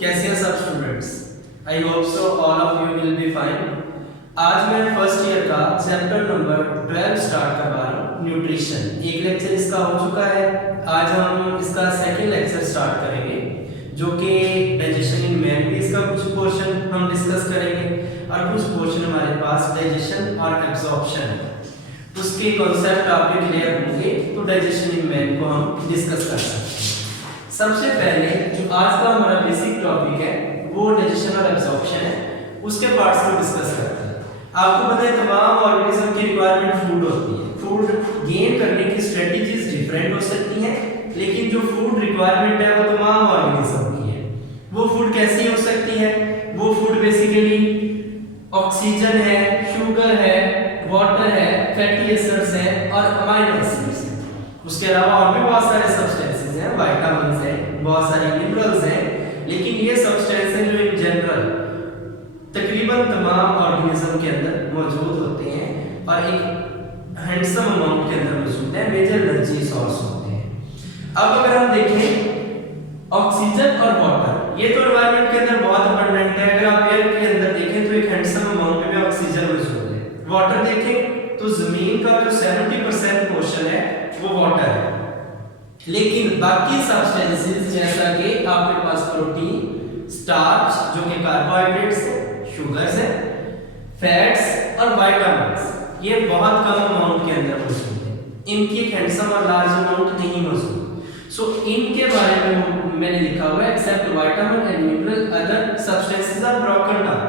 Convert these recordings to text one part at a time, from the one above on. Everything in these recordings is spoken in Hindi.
कैसे हैं सब students? I hope so all of you will be fine. आज मैं फर्स्ट ईयर का चैप्टर नंबर 12 स्टार्ट करवा रहा हूँ, न्यूट्रिशन। एक लेक्चर इसका हो चुका है, आज हम इसका सेकंड लेक्चर स्टार्ट करेंगे जो कि डाइजेशन इन मैन भी इसका कुछ पोर्शन हम डिस्कस करेंगे और कुछ पोर्शन हमारे पास डाइजेशन और एब्जॉर्प्शन है, उसके कॉन्सेप्ट आपके क्लियर होंगे तो डाइजेशन इन मैन को हम डिस्कस कर सकते हैं। सबसे पहले जो आज का हमारा बेसिक टॉपिक है वो डाइजेशन और एब्जॉर्प्शन है, उसके पार्ट्स को डिस्कस करते हैं। आपको पता है तमाम ऑर्गेनिज्म की रिक्वायरमेंट फूड होती है। फूड गेन करने की स्ट्रेटजीज डिफरेंट हो सकती हैं, लेकिन जो फूड रिक्वायरमेंट है वो तमाम ऑर्गेनिज्म की है। वो फूड कैसी हो सकती है? वो फूड बेसिकली ऑक्सीजन है, शुगर है, वाटर है, फैटी एसिड्स है और अमाइनो एसिड्स है। उसके अलावा और भी बहुत सारे सब्सटेंसेस हैं, विटामिन हैं, बहुत सारे मिनरल्स हैं, लेकिन ये सब्सटेंसेस जो इन जनरल तकरीबन तमाम ऑर्गेनिज्म के अंदर मौजूद होते हैं और एक हैंडसम अमाउंट के अंदर मौजूद है, मेजर एनर्जी सोर्स होते हैं। अब अगर हम देखें ऑक्सीजन और वाटर, ये तो एनवायरनमेंट के अंदर बहुत अबंडेंट है। अगर आप एयर के अंदर देखें तो एक हैंडसम अमाउंट में ऑक्सीजन मौजूद है। वाटर देखें तो जमीन का जो 70% पोर्शन है वो वाटर है, लेकिन बाकी सब्सटेंसेस जैसा कि आपके पास प्रोटीन, स्टार्च जो कि कार्बोहाइड्रेट्स है, शुगर्स है, फैट्स और विटामिन्स, ये बहुत कम अमाउंट के अंदर मौजूद है। इनकी एक हैंडसम और लार्ज अमाउंट नहीं मौजूद। सो इनके बारे में मैंने लिखा हुआ है except vitamin and mineral other substances are broken down.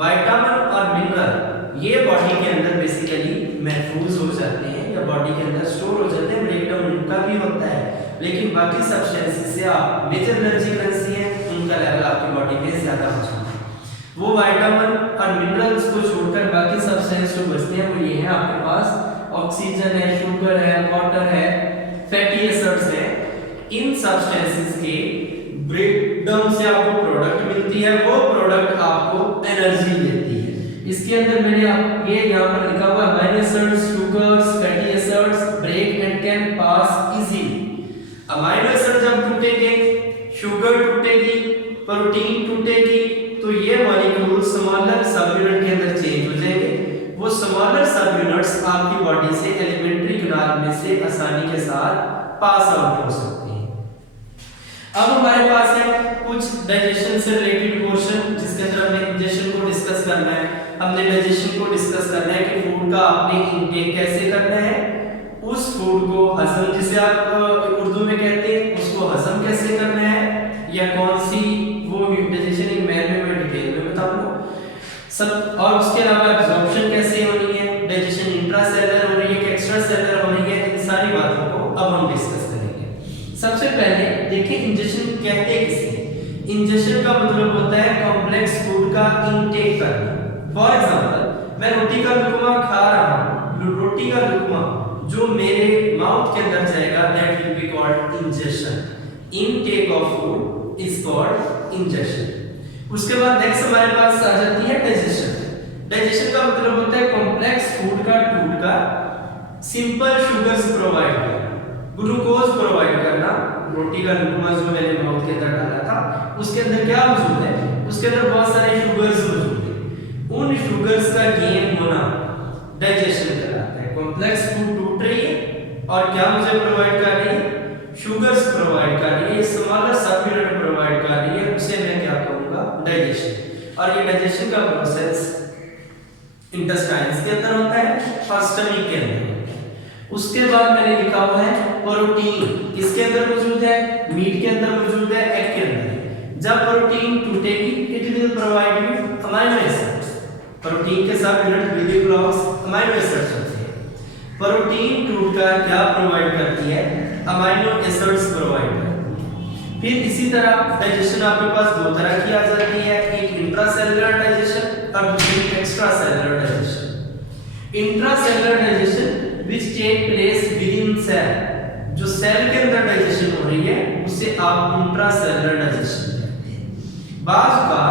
Vitamin और मिनरल ये बॉडी के अंदर बेसिकली महफूज हो जाते हैं या बॉडी के अंदर स्टोर हो जाते हैं, ब्रेकडाउन उनका भी होता है, लेकिन बाकी सब्सटेंसेस से आप मेजर एनर्जी करेंसी है उनका लेवल आपकी बॉडी में ज्यादा हो जाता है। वो विटामिन और मिनरल्स को छोड़कर बाकी सब्सटेंस जो बचते हैं वो ये है, आपके पास ऑक्सीजन है, शुगर है, वाटर है, फैटी एसिड्स है। इन सब्सटेंसेस के ब्रेकडाउन से आपको प्रोडक्ट मिलती है, वो प्रोडक्ट आपको एनर्जी देती है। इसके अंदर मैंने आप ये यहाँ पर लिखा हुआ है amino acids, sugars, fatty acids break and can pass easily. Amino acid जब टूटेंगे, शुगर टूटेगी, प्रोटीन टूटेगी, तो ये मॉलिक्यूल स्मॉलर सब यूनिट के अंदर चेंज हो जाएंगे। वो स्मॉलर सब यूनिट्स आपकी बॉडी से एलिमेंट्री कैनाल में से आसानी के साथ पास आउट हो सकते हैं। अब हमारे पास है कुछ डाइजेशन से रिलेटेड पोर्शन जिसके अंदर हमने डाइजेशन को डिस्कस करना है। हमने डाइजेशन को डिस्कस करना है कि फूड का आपने इनटेक कैसे करना है, उस फूड को हजम जिसे आप उर्दू में कहते हैं उसको हजम कैसे करना है, या कौन सी वो डाइजेशन इन मैन में मैं डिटेल में बताऊंगा सब। और उसके अलावा एब्जॉर्प्शन कैसे होनी है, डाइजेशन इंट्रासेलुलर हो रही है कि एक्स्ट्रा सेलुलर होनी है, इन सारी बातों को अब हम डिस्कस करेंगे। सबसे पहले देखिए इंजेक्शन कहते किसे? इंजेक्शन का मतलब होता है कॉम्प्लेक्स फूड का इनटेक करना। फॉर एग्जांपल मैं रोटी का लुकमा खा रहा हूं, रोटी का लुकमा जो मेरे माउथ के अंदर जाएगा that will be called injection. Intake of food is called injection. उसके बाद नेक्स्ट हमारे पास आ जाती है डाइजेशन। डाइजेशन का मतलब होता है कॉम्प्लेक्स फूड का टूटकर सिंपल शुगर्स प्रोवाइड करना, ग्लूकोज प्रोवाइड करना। रोटी का लुकमा जो मैंने माउथ के अंदर डाला था उसके अंदर क्या मौजूद है? उसके अंदर बहुत सारे शुगर्स मौजूद है। उन शुगर्स का गेन होना डाइजेशन कहलाता है। कॉम्प्लेक्स फूड टूट रही है और क्या मुझे प्रोवाइड कर रही है? शुगर्स प्रोवाइड कर रही है, स्मॉलर सब यूनिट प्रोवाइड कर रही है, उसे मैं क्या कहूंगा? डाइजेशन। और ये डाइजेशन का प्रोसेस इंटेस्टाइन्स के अंदर होता है और स्टमक के अंदर। उसके बाद मैंने लिखा हुआ है प्रोटीन किसके अंदर मौजूद है? मीट के अंदर मौजूद है, एग के अंदर। जब प्रोटीन टूटेगी it will provide you amino acids. Protein के साथ unit building blocks amino acids होते हैं। प्रोटीन टूटकर क्या प्रोवाइड करती है? अमाइनो एसिड्स प्रोवाइड करती है। फिर इसी तरह डाइजेशन आपके पास दो तरह की आ जाती है, एक इंट्रासेलुलर डाइजेशन और दूसरी extracellular digestion. Intracellular digestion which take place within cell, जो सेल के अंदर डाइजेशन हो रही है उसे आप इंट्रासेलुलर डाइजेशन कहते हैं। बाज का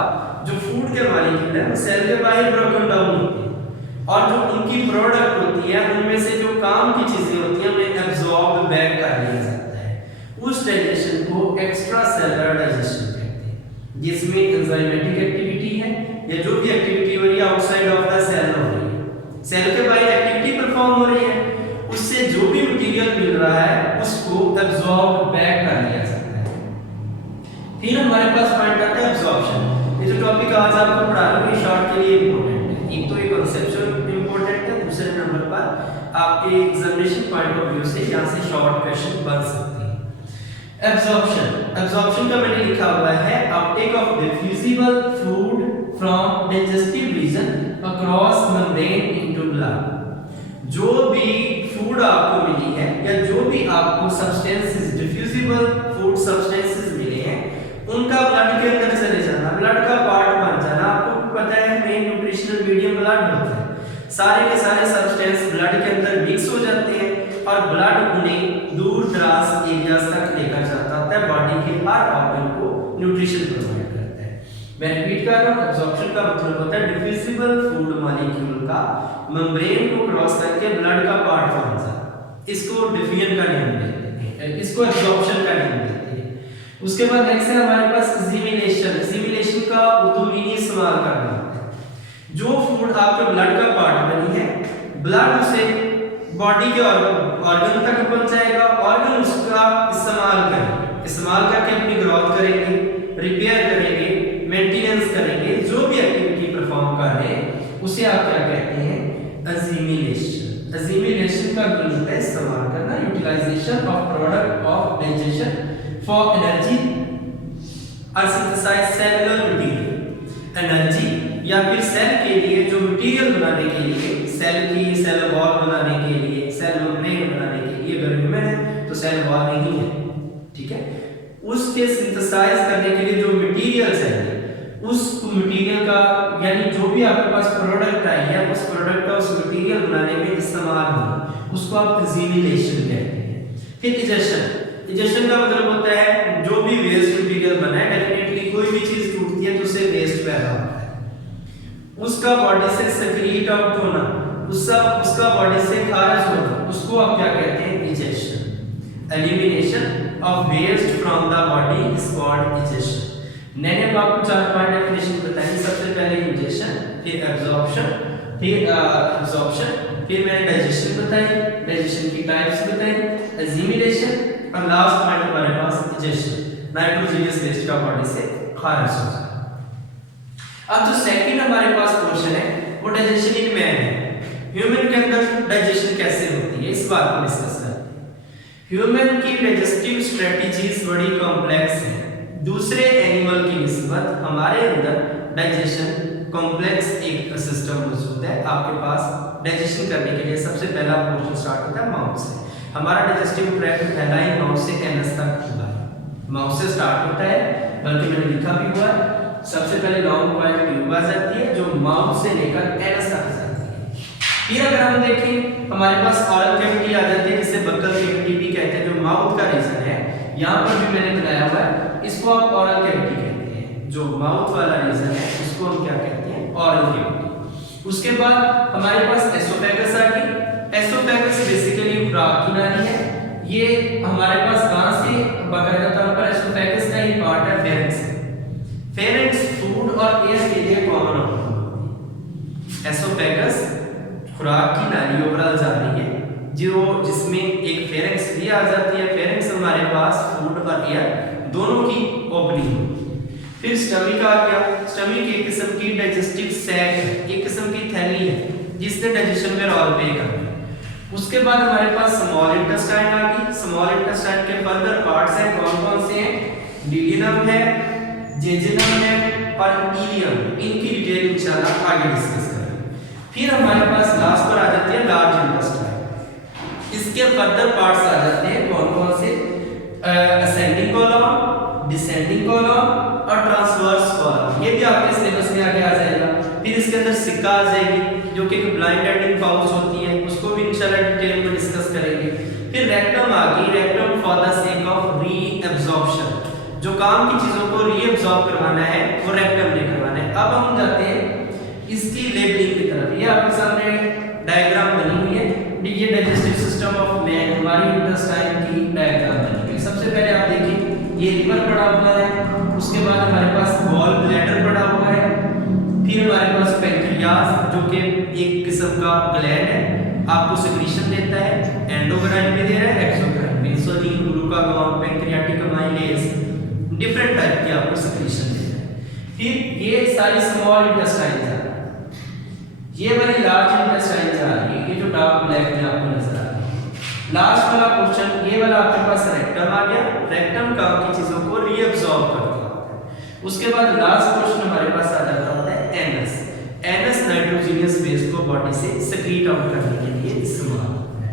जो फूड के मॉलिक्यूल है वो सेल के बाहर ब्रोकन डाउन होते हैं और जो उनकी प्रोडक्ट होती है उनमें से जो काम की चीजें होती हैं उन्हें एब्जॉर्ब बैक कर लिया जाता है। उस डाइजेशन को एक्स्ट्रासेलुलर डाइजेशन कहते हैं। जिसमें एंजाइमेटिक एक्टिविटी है या जो भी एक्टिविटी हो रही है आउटसाइड ऑफ द सेल हो रही है, सेल के बाहर एक्टिविटी परफॉर्म हो रही है, उससे जो भी मटेरियल मिल रहा है उसको एब्जॉर्ब बैक कर लिया जाता है। फिर हमारे पास पॉइंट आता है एब्जॉर्प्शन। ये जो टॉपिक आज आपको पढ़ा रहा हूं ये शॉर्ट के लिए इंपॉर्टेंट है। एक तो ये कांसेप्चुअल इंपॉर्टेंट है, दूसरे नंबर पर आपके एग्जामिनेशन पॉइंट ऑफ व्यू से यहां से शॉर्ट क्वेश्चन बन सकते हैं। एब्जॉर्प्शन का मैंने लिखा हुआ है uptake of diffusible food from digestive region across membrane into blood. जो भी फूड आपको मिली है या जो भी आपको सब्सटेंसेस डिफ्यूजिबल फूड सब्सटेंसेस मिले हैं उनका ब्लड के अंदर चले जाना, ब्लड का पार्ट बन जाना। आपको पता है मेन न्यूट्रिशनल मीडियम ब्लड होता है, सारे के सारे सब्सटेंस ब्लड के अंदर मिक्स हो जाते हैं और ब्लड उन्हें दूर दराज एरियाज तक लेकर जाता है, बॉडी के हर ऑर्गन को न्यूट्रिशन प्रोवाइड करता है। मैं रिपीट कर रहा हूं, एब्जॉर्प्शन का मतलब होता है डिफ्यूजिबल फूड मॉलिक्यूल का मेम्ब्रेन को क्रॉस करके ब्लड का पार्ट बन जाना, इसको डिफ्यूजन का नाम देते हैं, इसको एब्जॉर्प्शन का नाम देते हैं। उसके बाद नेक्स्ट है हमारे पास एसिमिलेशन। एसिमिलेशन का उर्दू मीनिंग इस्तेमाल करना होता है। जो फूड आपके ब्लड का पार्ट बनी है, ब्लड उसे बॉडी के ऑर्गन तक पहुंचाएगा, ऑर्गन उसका इस्तेमाल करके अपनी ग्रोथ करेंगे, रिपेयर करेंगे, मेंटेनेंस करेंगे, जो भी एक्टिविटी परफॉर्म कर रहे हैं उसे आप क्या कहते हैं? एसिमिलेशन। एसिमिलेशन का मीनिंग है इस्तेमाल करना, utilization of product of digestion for energy और सिंथेसाइज सेलुलर मटेरियल। एनर्जी या फिर सेल के लिए जो मटेरियल बनाने के लिए, सेल वॉल बनाने के लिए, सेल मेम्ब्रेन बनाने के लिए, अगर ह्यूमन है तो सेल वॉल नहीं है, ठीक है, उसके सिंथेसाइज करने के लिए जो मटेरियल चाहिए उस मटेरियल का यानी जो भी आपके पास प्रोडक्ट आई है उस प्रोडक्ट का उस मटेरियल बनाने में इस्तेमाल होगा, उसको आप एसिमिलेशन कहते हैं। फिर इजेशन का मतलब होता है जो भी वेस्ट मटेरियल बना है, डेफिनेटली कोई भी चीज टूटती है तो उससे वेस्ट पैदा होता है, उसका बॉडी से सेक्रीट आउट होना, उसका बॉडी से खारिज होना, उसको आप क्या कहते हैं? Egestion. Elimination of waste from the body is called egestion. मैंने आपको 4 पॉइंट डेफिनेशन बताई। सबसे पहले इंजेक्शन, फिर एब्जॉर्प्शन, फिर मैंने डाइजेशन बताई, डाइजेशन की टाइप्स बताई, एसिमिलेशन और लास्ट पॉइंट हमारे पास इजेशन, नाइट्रोजनियस वेस्ट का बॉडी से खारिज हो जाना। अब जो सेकंड हमारे पास क्वेश्चन है वो डाइजेशन इन मैन है। ह्यूमन के अंदर डाइजेशन कैसे होती है, इस बात को डिस्कस करते हैं। ह्यूमन की डाइजेस्टिव स्ट्रेटजीज बड़ी कॉम्प्लेक्स है। दूसरे एनिमल की निस्बत हमारे अंदर डाइजेशन कॉम्प्लेक्स एक सिस्टम मौजूद है। आपके पास डाइजेशन करने के लिए सबसे पहला पोर्शन स्टार्ट होता है माउथ से। हमारा डाइजेस्टिव ट्रैक्ट पहला ही माउथ से एनस तक होता है, माउथ से स्टार्ट होता है, बल्कि मैंने लिखा भी हुआ है। सबसे पहले लॉन्ग पॉइंट ट्यूब आ जाती है जो माउथ से लेकर एनस तक जाती है। फिर अगर हम देखें हमारे पास ऑरल कैविटी आ जाती है जिसे बक्कल कैविटी भी कहते हैं, जो माउथ का रीजन है। यहाँ पर भी मैंने बनाया हुआ है, इसको आप ऑरल कैविटी कहते हैं। जो माउथ वाला रीजन है उसको हम क्या कहते हैं? Oral cavity. उसके बाद हमारे पास एसोफेगस आ गई। एसोफेगस बेसिकली खुराक की नाली है। ये हमारे पास कहां से बाकायदा तौर पर एसोफेगस का ही पार्ट है फेरेंक्स। फेरेंक्स फूड और एयर के लिए कॉमन होती है। एसोफेगस खुराक की नाली ओवरऑल जा रही है जो जिसमें एक फेरेंक्स भी आ जाती है। फेरेंक्स हमारे पास फूड और एयर दोनों की ओपनिंग होती है। फिर स्टमक आ गया। स्टमक एक किस्म की डाइजेस्टिव सैक है, एक किस्म की थैली है जिसने डाइजेशन में रोल प्ले करना है। उसके बाद हमारे पास स्मॉल इंटेस्टाइन आ गई। स्मॉल इंटेस्टाइन के फर्दर पार्ट्स हैं, कौन-कौन से हैं? डिडिनम है, जेजुनम है और इलियम। इनकी डिटेल इंशाल्लाह आगे डिस्कस करेंगे। फिर हमारे पास लास्ट पर आ जाती है लार्ज इंटेस्टाइन। इसके फर्दर पार्ट्स आ जाते हैं कौन-कौन से? असेंडिंग कॉलम, डिसेंडिंग कॉलम और ट्रांसवर्स कॉलम। ये भी आपके सिलेबस में आगे आ जाएगा। फिर इसके अंदर सिक्का आ जाएगी जो कि एक ब्लाइंड एंडिंग पाउच होती है, उसको भी इंशाल्लाह डिटेल में डिस्कस करेंगे। फिर रेक्टम आ गई। Rectum for the sake of reabsorption, जो काम की चीजों को रीअब्जॉर्ब करवाना है वो रेक्टम ने करवाना है। अब हम जाते हैं इसकी लेबलिंग की तरफ। ये आपके सामने डायग्राम बनी हुई है। ये डाइजेस्टिव सिस्टम ऑफ मैन, हमारी इंटेस्टाइन की डायग्राम बनी हुई है। सबसे पहले आप देखिए ये लिवर पड़ा हुआ है, उसके बाद हमारे पास गॉल ब्लैडर पड़ा हुआ है, फिर हमारे पास पैंक्रियाज जो कि एक किस्म का ग्लैंड है, आपको सेक्रीशन देता है, एंडोक्राइन भी दे रहा है, एक्सोक्राइन भी, insulin, glucagon, pancreatic amylase, different type की आपको सेक्रीशन देता है। फिर ये सारी स्मॉल इंटेस्टाइन जा रही है, ये वाली लार्ज इंटेस्टाइन जा रही है, ये जो डार्क ब्लैक में आपको नजर आ रही है। लास्ट वाला पोर्शन ये वाला आपके पास रेक्टम आ गया, रेक्टम काम की चीजों को रीअब्सॉर्ब करता है। उसके बाद लास्ट पोर्शन हमारे पास आ जाता होता है एनस। एनस नाइट्रोजनियस वेस्ट को बॉडी से सेक्रीट आउट करने के लिए इस्तेमाल होता है।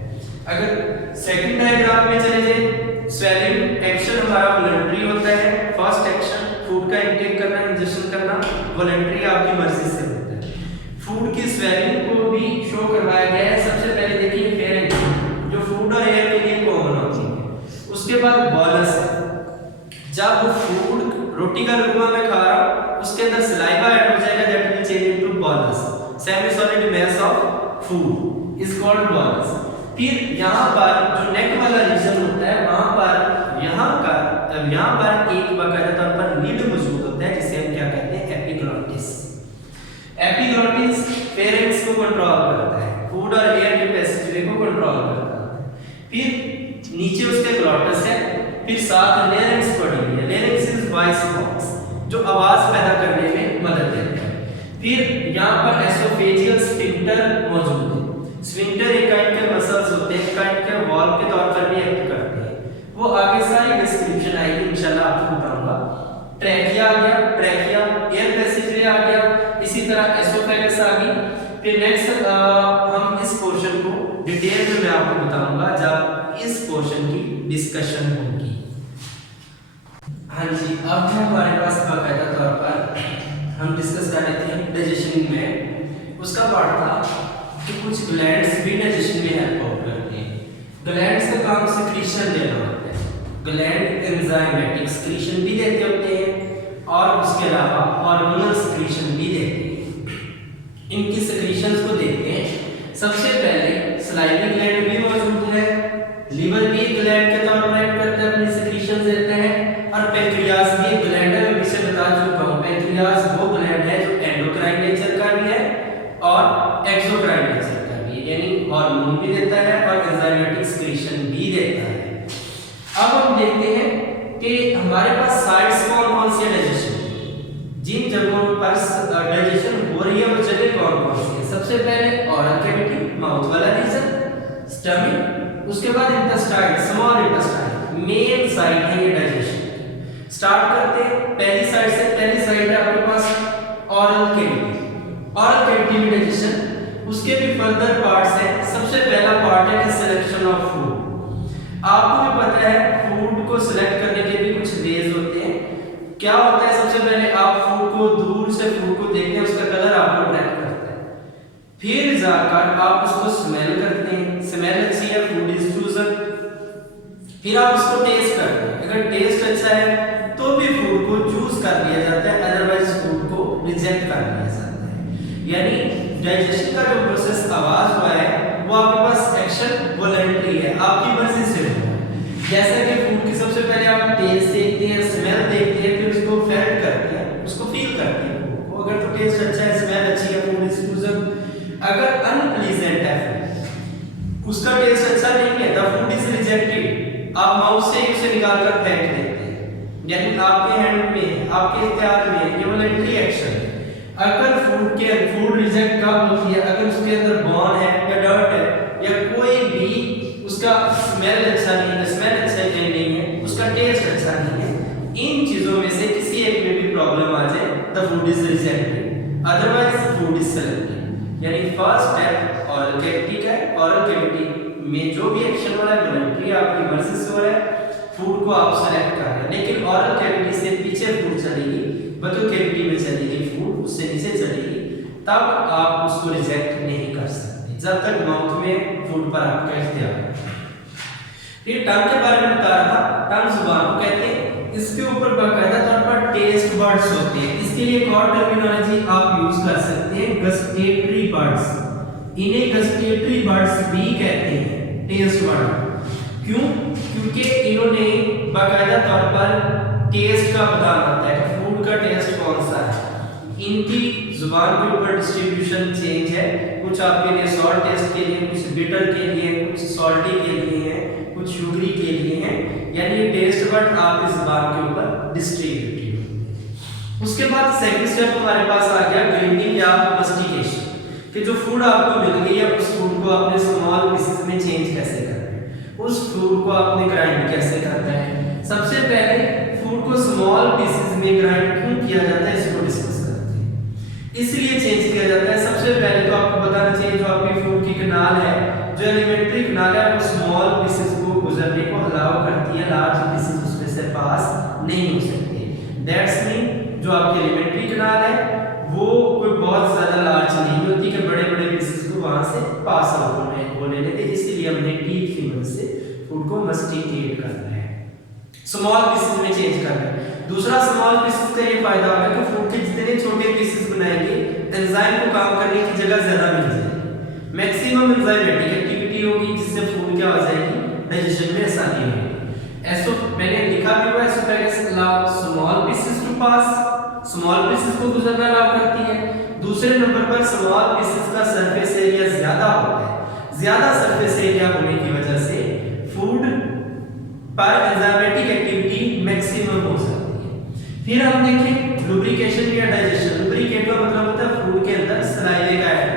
अगर सेकंड डायग्राम में चले जाए, स्वेलिंग एक्शन हमारा वॉलंटरी होता है। फर्स्ट एक्शन फूड का इंटेक करना, इंजेक्शन करना, वॉलंटरी आपकी मर्जी से होता है। फूड की स्वेलिंग को भी शो करवाया गया है। सबसे पहले देखिए फेरेंज जो फूड और एयर के लिए कॉमन होती है। उसके बाद बॉलस है, जब वो फूड रोटी का लुकमा में खा रहा हूं उसके अंदर सलाइवा ऐड हो जाएगा, that will change into bolus. Semi solid mass of food is called bolus. फिर यहां पर जो नेक वाला रीजन होता है वहां पर यहां पर एक बाकायदा तौर पर लीड मौजूद होता है जिसे हम क्या कहते हैं, एपिग्लॉटिस। एपिग्लॉटिस फेरेंक्स को कंट्रोल करता है, फूड और एयर के पैसेजवे को कंट्रोल करता है। फिर नीचे उसके ग्लॉटस है, फिर साथ लेरिंक्स पड़ी हुई है। लेरिंक्स इज वॉइस बॉक्स जो आवाज पैदा करने में मदद देता है। फिर यहां पर एसोफेजियल स्फिंक्टर मौजूद है। स्फिंक्टर एक काइंड के मसल्स होते हैं, काइंड के वॉल के तौर पर भी एक्ट करते हैं। वो आगे सारी डिस्क्रिप्शन आएगी इंशाल्लाह आपको बताऊंगा। ट्रैकिया आ गया, ट्रैकिया एयर पैसेजवे आ गया, इसी तरह एसोफेगस आ गई। फिर नेक्स्ट हम इस पोर्शन को डिटेल में मैं आपको बताऊंगा जब इस पोर्शन की डिस्कशन होगी। हाँ जी, अब जो हमारे पास बाकायदा तौर पर हम डिस्कस कर रहे थे डाइजेशन में, उसका पार्ट था कि कुछ ग्लैंड्स भी डाइजेशन में हेल्प आउट करते हैं। ग्लैंड्स का काम सेक्रीशन देना होता है। ग्लैंड एंजाइमेटिक सेक्रीशन भी देते होते हैं और उसके अलावा हार्मोनल सेक्रीशन भी देते हैं। इनकी सेक्रीशंस को देखते हैं। सबसे पहले सलाइवी ग्लैंड भी मौजूद है, लिवर भी ग्लैंड के तौर पर एक्ट करता है, अपनी सेक्रीशंस देते हैं, और पैंक्रियाज भी एक ग्लैंड है। मैं पीछे बता चुका हूं पैंक्रियाज वो ग्लैंड है जो एंडोक्राइन नेचर का भी है और एक्सोक्राइन नेचर का भी है, यानी हार्मोन भी देता है और एंजाइमेटिक सेक्रीशन भी देता है। अब हम देखते हैं कि हमारे पास साइट्स कौन-कौन सी है डाइजेशन की, जिन जगहों पर डाइजेशन हो रही है वो जगह कौन-कौन सी है। सबसे पहले ओरल कैविटी, माउथ वाला रीजन, स्टमक, उसके बाद intestine, small intestine, main site है ये डाइजेशन। स्टार्ट करते हैं पहली साइड से। पहली साइड है आपके पास ओरल कैविटी। ओरल कैविटी में डाइजेशन, उसके भी फर्दर पार्ट्स हैं। सबसे पहला पार्ट है कि सिलेक्शन ऑफ फूड। आपको भी पता है फूड को सिलेक्ट करने के भी कुछ वेज होते हैं। क्या होता है, सबसे पहले आप फूड को दूर से फूड को देखते हैं, उसका कलर आपको अट्रैक्ट करता है, फिर जाकर आप उसको स्मेल करते हैं, स्मेल अच्छी है फूड इज चूजन, फिर आप उसको टेस्ट करते हैं। अगर टेस्ट अच्छा है तो भी फूड को चूज कर लिया जाता है, अदरवाइज फूड को रिजेक्ट कर दिया जाता है। यानी डाइजेशन का जो प्रोसेस आवाज हुआ है वो आपके पास एक्शन वॉलंटरी है, आपकी मर्जी से हो रहा है। जैसा कि फूड की सबसे पहले आप टेस्ट देखते हैं, स्मेल देखते हैं, फिर उसको फेल्ट करते हैं, उसको फील करते हैं फूड को। अगर तो टेस्ट अच्छा है, स्मेल अच्छी है, फूड इज चूजन। अगर अनप्लीजेंट है फूड, उसका टेस्ट अच्छा नहीं है, द फूड इज रिजेक्टेड, आप माउथ से उसे निकाल कर फेंक देते हैं, यानी आपके हैंड में, आपके इख्तियार में, ये वॉलंटरी एक्शन है। अगर फूड रिजेक्ट कब होती है, अगर उसके अंदर बॉन है या डर्ट है या कोई भी उसका स्मेल अच्छा नहीं है, स्मेल अच्छा नहीं है, उसका टेस्ट अच्छा नहीं है, इन चीजों में से किसी एक में भी प्रॉब्लम आ जाए, the food is rejected, otherwise food is selected. यानी फर्स्ट स्टेप ओरल कैविटी का है। ओरल कैविटी में जो भी एक्शन हो रहा है वॉलंटरी आपकी मर्जी से हो रहा है, फूड को आप सेलेक्ट कर रहे हैं। लेकिन ओरल कैविटी से पीछे फूड चलेगी, बतू कैविटी में चलेगी फूड, उससे नीचे चलेगी, तब आप उसको रिजेक्ट नहीं कर सकते जब तक माउथ में फूड पर आपका इख्तियार है। फिर टंग के बारे में बता रहा था, टंग जुबान को कहते हैं, इसके ऊपर बाकायदा तौर पर टेस्ट बड्स होते हैं। इसके लिए एक और टर्मिनोलॉजी आप यूज कर सकते हैं, गस्टेटरी बड्स। इन्हें गस्टेटरी बड्स भी कहते हैं, टेस्ट बड। क्यों? क्योंकि इन्होंने बाकायदा तौर पर टेस्ट का बताना होता है कि फूड का टेस्ट कौन सा है। इनकी जुबान के ऊपर डिस्ट्रीब्यूशन चेंज है, कुछ आपके लिए सॉल्ट टेस्ट के लिए, कुछ बिटर के लिए, कुछ सॉल्टी के लिए है, कुछ शुगरी के लिए है, यानी ये टेस्ट बड आपकी जुबान के ऊपर डिस्ट्रीब्यूटेड है। उसके बाद सेकंड स्टेप हमारे पास आ गया ग्राइंडिंग या मस्टिकेशन, कि जो फूड आपको मिल गई है उस फूड को आपने स्मॉल पीसेस में चेंज कैसे करना है, उस फूड को आपने ग्राइंड कैसे करना है। सबसे पहले फूड को स्मॉल पीसेस में ग्राइंड क्यों किया जाता है इसको डिस्कस करते हैं। इसलिए चेंज किया जाता है, सबसे पहले तो आपको बताना चाहिए जो आपकी फूड की कनाल है, जो एलिमेंट्री कनाल है, वो स्मॉल पीसेस को गुजरने को अलाउ करती है, लार्ज पीसेस उसमें से पास नहीं हो सकते। दैट्स मीन जो आपकी एलिमेंट्री कनाल है वो कोई बहुत ज्यादा लार्ज नहीं होती कि बड़े बड़े पीसेस को वहां से पास आउट होने देते, इसलिए हमने टीथ की मदद से फूड को मस्टिकेट करना है, स्मॉल पीसेस में चेंज करना है। दूसरा स्मॉल पीसेस का ये फायदा होगा कि फूड के जितने छोटे पीसेस बनाएंगे एंजाइम को काम करने की जगह ज्यादा मिल जाएगी, मैक्सिमम एंजाइमेटिक एक्टिविटी होगी, जिससे फूड क्या हो जाएगी, डाइजेशन में आसानी होगी। ऐसो मैंने लिखा भी हुआ है, esophagus allow small pieces to pass, small pieces को गुजरना अलाउ करती है। दूसरे नंबर पर स्मॉल पीसेस का सरफेस एरिया ज्यादा होता है, ज्यादा सरफेस एरिया होने की वजह से फूड पर एंजाइमेटिक एक्टिविटी मैक्सिमम हो सकती है। फिर हम देखें लुब्रिकेशन या डाइजेशन। लुब्रिकेट का मतलब होता है फूड के अंदर सलाइवे का ऐड,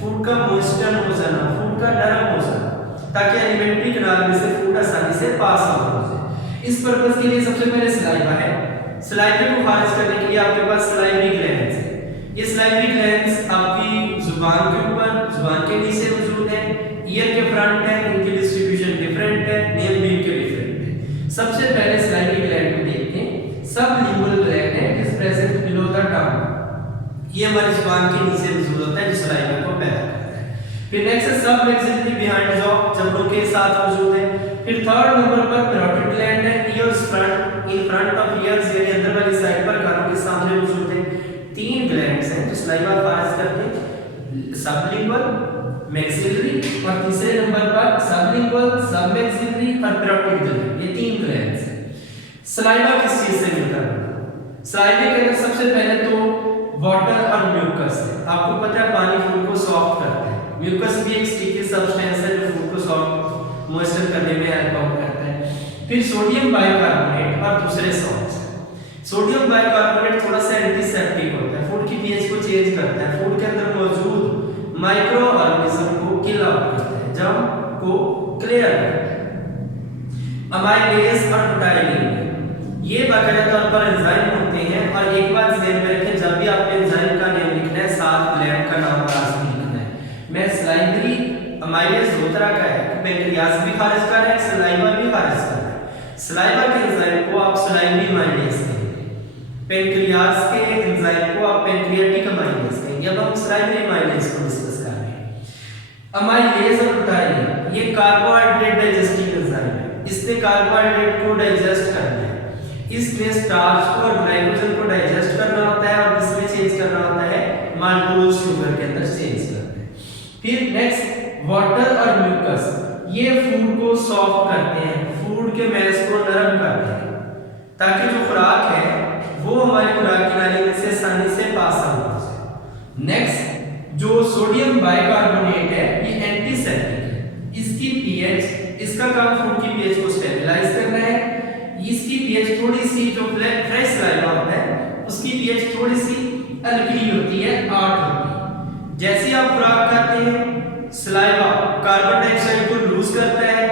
फूड का मॉइस्चर हो जाना, फूड का नरम हो जाना, ताकि एलिमेंट्री कनाल में से फूड आसानी से पास आउट हो जाए। इस पर्पस के लिए सबसे पहले सलाइवा है, सलाइवे को खारिज करने के लिए आपके पास सलाइवरी ग्लैंड्स है। ये सलाइवरी ग्लैंड्स आपकी जुबान के ऊपर, जुबान के नीचे मौजूद है, ईयर के फ्रंट है, इनकी डिस्ट्रीब्यूशन डिफरेंट है, नेल बीम के डिफरेंट है। सबसे पहले सलाइवरी ग्लैंड को देखते हैं। सबलिंगुअल ग्लैंड है, is present below the tongue, ये हमारी जुबान के नीचे मौजूद होता है जो सलाइवा को पैदा करता है। फिर नेक्स्ट है सबमैक्सिलरी बिहाइंड जॉ, जबड़ों के साथ मौजूद है। फिर थर्ड नंबर पर पैरोटिड ग्लैंड है, years front, in front of years, यानी अंदर वाली साइड पर कानों के सामने मौजूद है। तीन ग्लैंड्स हैं जो सलाइवा खारिज करते हैं, सबलिंगुअल, मैक्सिलरी, और तीसरे नंबर पर सबलिंगुअल, सबमैक्सिलरी और पैरोटिड ग्लैंड, ये तीन ग्लैंड्स हैं। सलाइवा किस चीज से मिलकर बनता है? सलाइवे के अंदर सबसे पहले तो वाटर और म्यूकस है। आपको पता है पानी फूड को सॉफ्ट करता है, म्यूकस भी एक स्टिकी सब्सटेंस है जो फूड को सॉफ्ट मॉइस्चर करने में हेल्प आउट करता है। फिर सोडियम बाइकार्बोनेट और दूसरे सॉल्ट्स। सोडियम बाइकार्बोनेट थोड़ा सा एंटीसेप्टिक होता है, फूड की पीएच को चेंज करता है, फूड के अंदर मौजूद माइक्रो ऑर्गेनिज्म को किल आउट करता है, जर्म को क्लियर करता है। अमाइलेज और बुटाइलिन ये बाकायदा तौर पर एंजाइम होते हैं, और एक बात ध्यान में रखें, जब भी आपने एंजाइम का नेम लिखना है साथ ग्लैंड का नाम लाजमी लिखना है। मैं सलाइवरी अमाइलेज दो तरह का है, पैंक्रियास भी खारिज कर रहा है, सलाइवा भी खारिज कर रहा है। सलाइवा के एंजाइम को आप सलाइवरी अमाइलेज कहेंगे, पैंक्रियास के एंजाइम को आप पैंक्रियाटिक अमाइलेज कहेंगे। अब हम सलाइवरी अमाइलेज को डिस्कस कर रहे हैं। अमाइलेज और बुटाइलिन ये कार्बोहाइड्रेट डाइजेस्टिव एंजाइम है, इसने कार्बोहाइड्रेट को डाइजेस्ट करना है, इसमें स्टार्च को और ग्लाइकोजन को डाइजेस्ट करना होता है, और किसमें चेंज करना होता है, माल्टोज शुगर के अंदर चेंज करते हैं। फिर नेक्स्ट वाटर और म्यूकस, ये फूड को सॉफ्ट करते हैं, फूड के मैस को नरम करते हैं, ताकि जो खुराक है वो हमारी खुराक की नाली में से आसानी से पास आउट हो जाए। नेक्स्ट जो सोडियम बाइकार्बोनेट है ये एंटीसेप्टिक है, इसकी पीएच, इसका काम फूड की पीएच को स्टेबलाइज करना है। इसकी पीएच थोड़ी सी, जो फ्रेश सलाइवा होता है उसकी पीएच थोड़ी सी अल्कली होती है, 8 होती है। जैसे आप खुराक खाते हैं सलाइवा कार्बन डाइऑक्साइड को लूज करता है,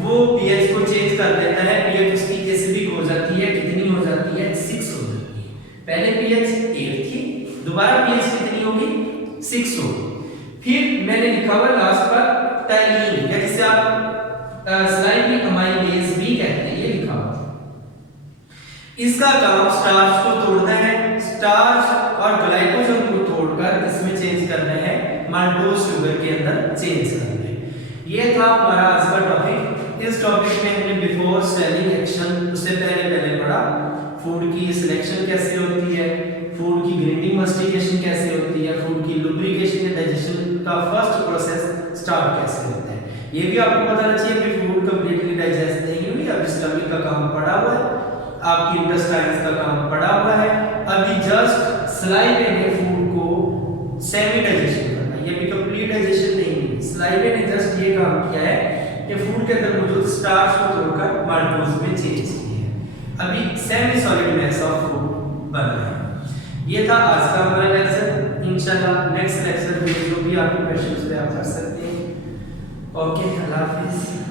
वो पीएच को चेंज कर देता है, पीएच उसकी एसिडिक हो जाती है, कितनी हो जाती है, 6 हो जाती है। पहले पीएच 8 थी, दोबारा पीएच कितनी होगी, 6 होगी। फिर मैंने लिखा हुआ लास्ट पर टैलिन, या जिसे आप सलाइवरी अमाइलेज भी कहते हैं, ये लिखा हुआ। इसका काम स्टार्च को तोड़ना है, स्टार्च और ग्लाइकोजन को तोड़कर इसमें चेंज करना है, माल्टोज शुगर के अंदर चेंज करना है। ये था हमारा आज का टॉपिक। इस टॉपिक में हमने बिफोर सेलिंग एक्शन, उससे पहले पढ़ा फूड की सिलेक्शन कैसे होती है, फूड की ग्राइंडिंग मस्टिकेशन कैसे होती है, फूड की लुब्रिकेशन या डाइजेशन का फर्स्ट प्रोसेस स्टार्ट कैसे होता है। ये भी आपको बताना चाहिए कि फूड कंप्लीटली डाइजेस्ट नहीं हुई, अब स्टमक का काम पड़ा हुआ है, आपकी बाकी इंटेस्टाइन्स का काम पड़ा हुआ है। अभी जस्ट स्लाइवे ने फूड को सेमी डाइजेशन करना है, ये भी कंप्लीट डाइजेशन नहीं है। स्लाइवे ने जस्ट ये काम किया है कि फूड के अंदर मौजूद स्टार्च को तोड़कर माल्टोज में चेंज किया है। अभी semi solid mass of food बन रहा है। ये था आज का हमारा लेक्चर। इंशाल्लाह नेक्स्ट लेक्चर में जो भी आपके क्वेश्चंस पे आप कर सकते हैं। ओके, अल्लाह हाफिज़।